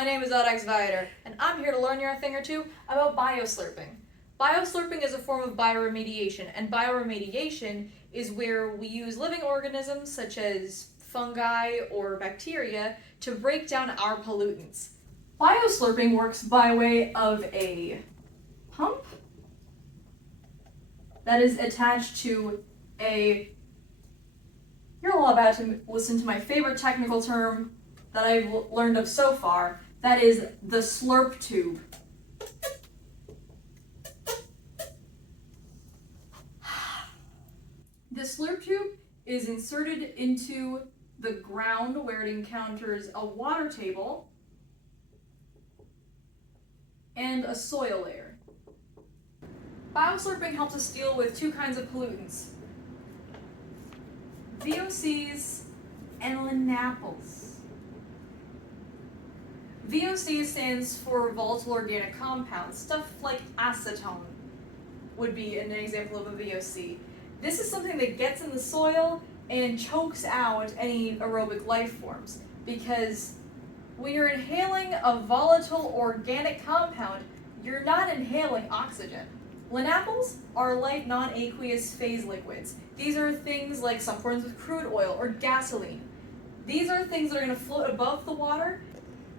My name is Odex Viator, and I'm here to learn you a thing or two about bioslurping. Bioslurping is a form of bioremediation, and bioremediation is where we use living organisms such as fungi or bacteria to break down our pollutants. Bioslurping works by way of a pump that is attached to a... You're all about to listen to my favorite technical term that I've learned of so far. That is the slurp tube. The slurp tube is inserted into the ground where it encounters a water table and a soil layer. Bioslurping helps us deal with two kinds of pollutants: VOCs and linnapels. VOC stands for volatile organic compounds. Stuff like acetone would be an example of a VOC. This is something that gets in the soil and chokes out any aerobic life forms, because when you're inhaling a volatile organic compound, you're not inhaling oxygen. Linnapels are light non-aqueous phase liquids. These are things like some forms of crude oil or gasoline. These are things that are going to float above the water.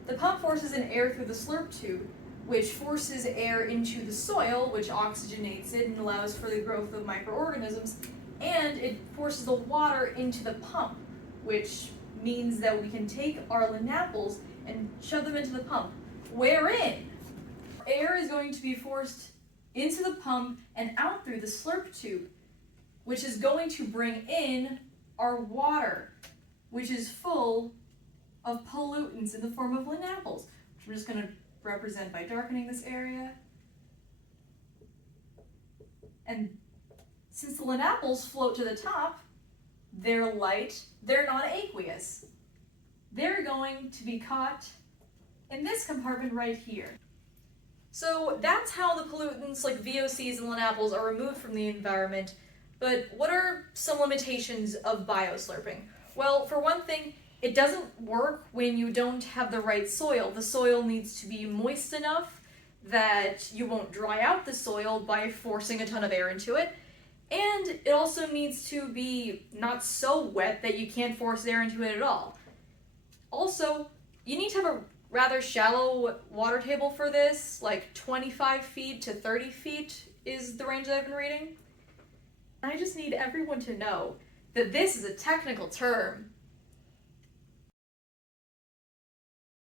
The pump forces in air through the slurp tube, which forces air into the soil, which oxygenates it and allows for the growth of microorganisms, and it forces the water into the pump, which means that we can take our linnapels and shove them into the pump, wherein air is going to be forced into the pump and out through the slurp tube, which is going to bring in our water, which is full of pollutants in the form of linnapels, which we're just going to represent by darkening this area. And since the linnapels float to the top, they're light, they're non-aqueous. They're going to be caught in this compartment right here. So that's how the pollutants like VOCs and linnapels are removed from the environment. But what are some limitations of bioslurping? Well, for one thing, it doesn't work when you don't have the right soil. The soil needs to be moist enough that you won't dry out the soil by forcing a ton of air into it. And it also needs to be not so wet that you can't force air into it at all. Also, you need to have a rather shallow water table for this, like 25 feet to 30 feet is the range that I've been reading. I just need everyone to know that this is a technical term.